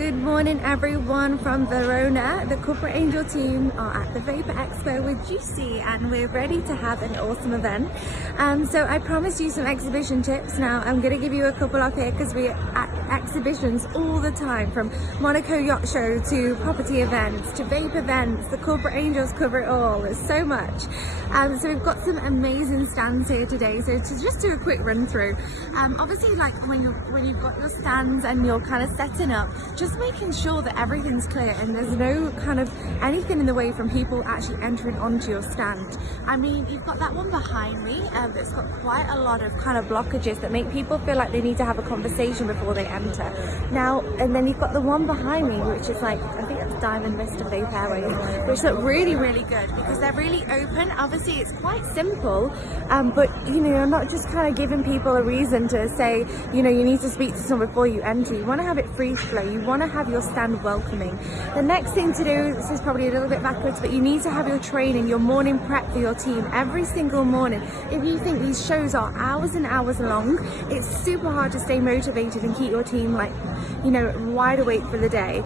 Good morning everyone from Verona. The Corporate Angel team are at the Vapor Expo with Juicy and we're ready to have an awesome event. So I promised you some exhibition tips. Now I'm going to give you a couple up here because we're at exhibitions all the time, from Monaco Yacht Show to property events to vape events. The Corporate Angels cover it all. There's so much. So we've got some amazing stands here today. So to just do a quick run through, obviously like when you've got your stands and you're kind of setting up, just making sure that everything's clear and there's no kind of anything in the way from people actually entering onto your stand. I mean, you've got that one behind me that's got quite a lot of kind of blockages that make people feel like they need to have a conversation before they enter. Now, and then you've got the one behind me, which is like, I think it's Diamond Vista Vape Airways, which look really, really good because they're really open. Obviously, it's quite simple, but you know, you're not just kind of giving people a reason to say, you know, you need to speak to someone before you enter. You want to have it free flow. You want to have your stand welcoming. The next thing to do, this is probably a little bit backwards, but you need to have your training, your morning prep for your team every single morning. If you think these shows are hours and hours long, it's super hard to stay motivated and keep your team like, you know, wide awake for the day.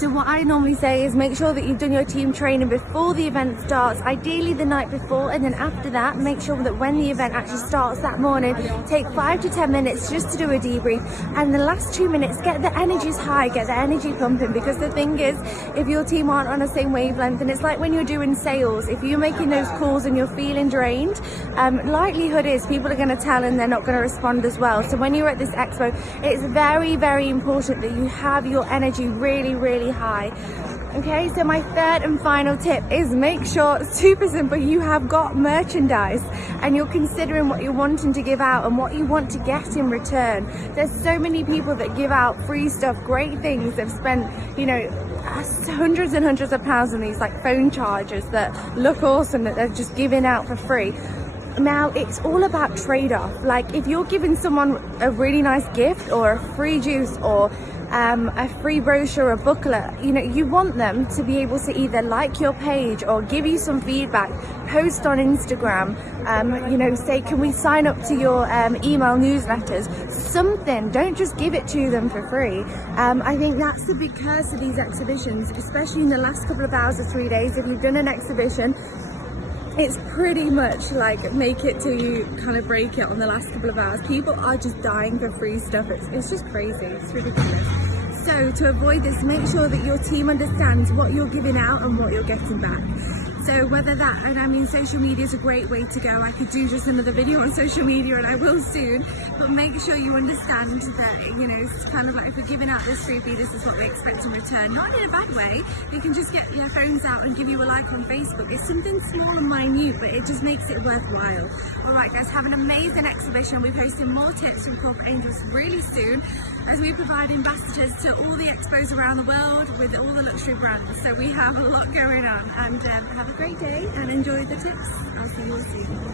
So what I normally say is make sure that you've done your team training before the event starts, ideally the night before, and then after that make sure that when the event actually starts that morning, take 5 to 10 minutes just to do a debrief, and the last 2 minutes get the energies high, get the energy pumping, because the thing is, if your team aren't on the same wavelength, and it's like when you're doing sales, if you're making those calls and you're feeling drained, likelihood is people are going to tell and they're not going to respond as well. So when you're at this expo, it's very, very important that you have your energy really high. Okay, so my third and final tip is make sure, super simple, you have got merchandise and you're considering what you're wanting to give out and what you want to get in return. There's so many people that give out free stuff, great things. They've spent, you know, hundreds and hundreds of pounds on these like phone chargers that look awesome that they're just giving out for free. Now it's all about trade-off. Like if you're giving someone a really nice gift or a free juice or a free brochure, a booklet, you know, you want them to be able to either like your page or give you some feedback, post on Instagram, you know, say, can we sign up to your email newsletters, something. Don't just give it to them for free. I think that's the big curse of these exhibitions, especially in the last couple of hours or 3 days. If you've done an exhibition, it's pretty much like make it till you kind of break it on the last couple of hours. People are just dying for free stuff. It's just crazy. It's ridiculous. So to avoid this, make sure that your team understands what you're giving out and what you're getting back. So whether that, and I mean, social media is a great way to go. I could do just another video on social media and I will soon, but make sure you understand that, you know, it's kind of like if we're giving out this freebie, this is what we expect in return. Not in a bad way. You can just get your phones out and give you a like on Facebook. It's something small and minute, but it just makes it worthwhile. All right, guys, have an amazing exhibition. We're posting more tips from Corporate Angels really soon as we provide ambassadors to all the expos around the world with all the luxury brands. So we have a lot going on, and have a great day and enjoy the tips. I'll see you all soon.